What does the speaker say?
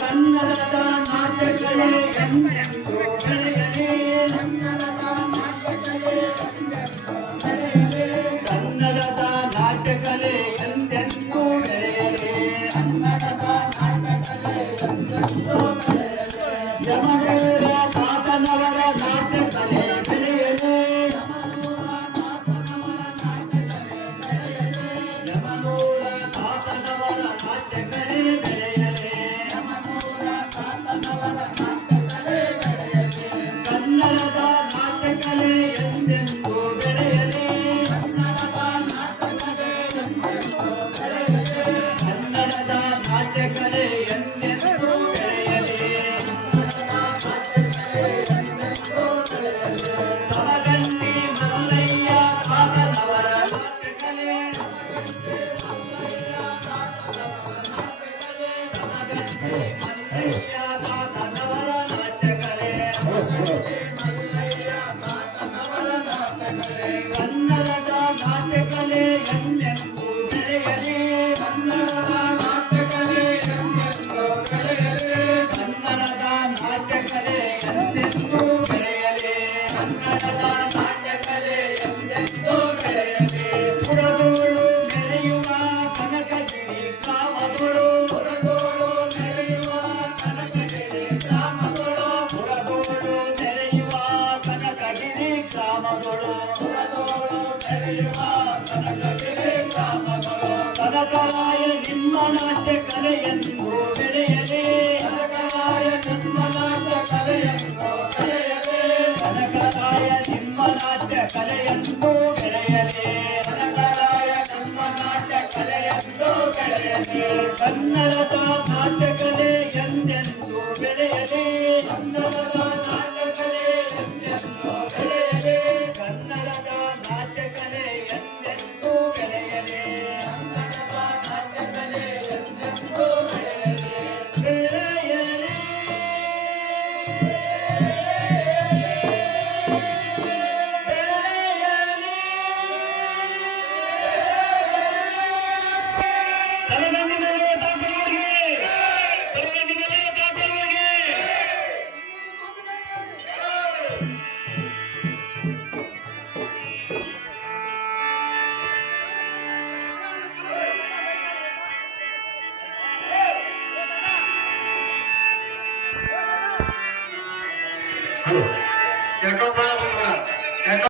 ಕನ್ನಡದ ನಾಟ್ಯಕಲೆ ಎಂದೆಂದೂ ಬೆಳೆಯಲಿ. ಕನ್ನಡದ ನಾಟ್ಯಕಲೆ ಎಂದೆಂದೂ ಬೆಳೆಯಲಿ. ಯಮನೂರ ತಾತನವರ ನಾಟ್ಯಕಲೆ ಬೆಳೆಯಲಿ. ಯಮನೂರ ತಾತನವರ ನಾಟ್ಯಕಲೆ ಬೆಳೆಯಲಿ. ಕನ್ನಡದ ನಾಟ್ಯಕಲೆ ಎಂದೆಂದೂ ಬೆಳೆಯಲಿ. ಕನ್ನಡದ ನಾಟ್ಯಕಲೆ ಎಂದೆಂದೂ ಬೆಳೆಯಲಿ. ಸಮಗಂಟಿ ಮಲ್ಲಯ್ಯ ತಾತನವರ ನಾಟ್ಯಕಲೆ. ಸಮಗಂಟಿ ಮಲ್ಲಯ್ಯ ತಾತನವರ ನಾಟ್ಯಕಲೆ. ಕನ್ನಡದ ನಾಟ್ಯಕಲೆ ಎಂದೆಂದೂ ಬೆಳೆಯಲಿ. ಕನ್ನಡದ ನಾಟ್ಯಕಲೆ ಎಂದೆಂದೂ ಬೆಳೆಯಲಿ. ಕನ್ನಡದ ನಾಟ್ಯಕಲೆ ಎಂದೆಂದೂ ಬೆಳೆಯಲಿ. ಕನ್ನಡದ ನಾಟ್ಯಕಲೆ ಎಂದೆಂದೂ ಬೆಳೆಯಲಿ. ಕುಡಗೋಳು ಮೆರೆಯುವ ಕನಕಗಿರಿ ಗ್ರಾಮಗಳು. ಕುಡಗೋಳು ಮೆರೆಯುವ ಕನಕಗಿರಿ ಗ್ರಾಮಗಳು. ಕುಡಗೋಳು ಮೆರೆಯುವ ಕನಕಗಿರಿ ಗ್ರಾಮಗಳು. ಕುಡಗೋಳು ಮೆರೆಯುವ ಕನಕಗಿರಿ ಗ್ರಾಮಗಳು. ಕನಕರಾಯ ನಿಮ್ಮ ನಾಟ್ಯ ಕಲೆಯನ್ನು ಬೆಳೆಯಲಿ. ಕನಕರಾಯ ನಿಮ್ಮ ನಾಟ್ಯ ಕಲೆಯನ್ನು ಬೆಳೆಯಲಿ. ಕನಕರಾಯ ನಿಮ್ಮ ನಾಟ್ಯ ಕಲೆಯನ್ನು ಬೆಳೆಯಲಿ. ಕನಕರಾಯ ನಿಮ್ಮ ನಾಟ್ಯ ಕಲೆಯನ್ನು ಬೆಳೆಯಲಿ. ಕನ್ನಡದ ನಾಟ್ಯ ಕಲೆ ಎಂದೆಂದೂ ಬೆಳೆಯಲಿ. ಕನ್ನಡದ ನಾಟ್ಯ ಕಲೆ ಎಂದೆಂದೂ ಬೆಳೆಯಲಿ. ಕನ್ನಡದ ನಾಟ್ಯ ಕಲೆ ಎಂದೆಂದೂ ಬೆಳೆಯಲಿ. ಕನ್ನಡದ ನಾಟ್ಯ ಕಲೆ ಎಂದೆಂದೂ ಬೆಳೆಯಲಿ. ಬೆಳೆಯಲಿ. ಯಾಕಪ್ಪ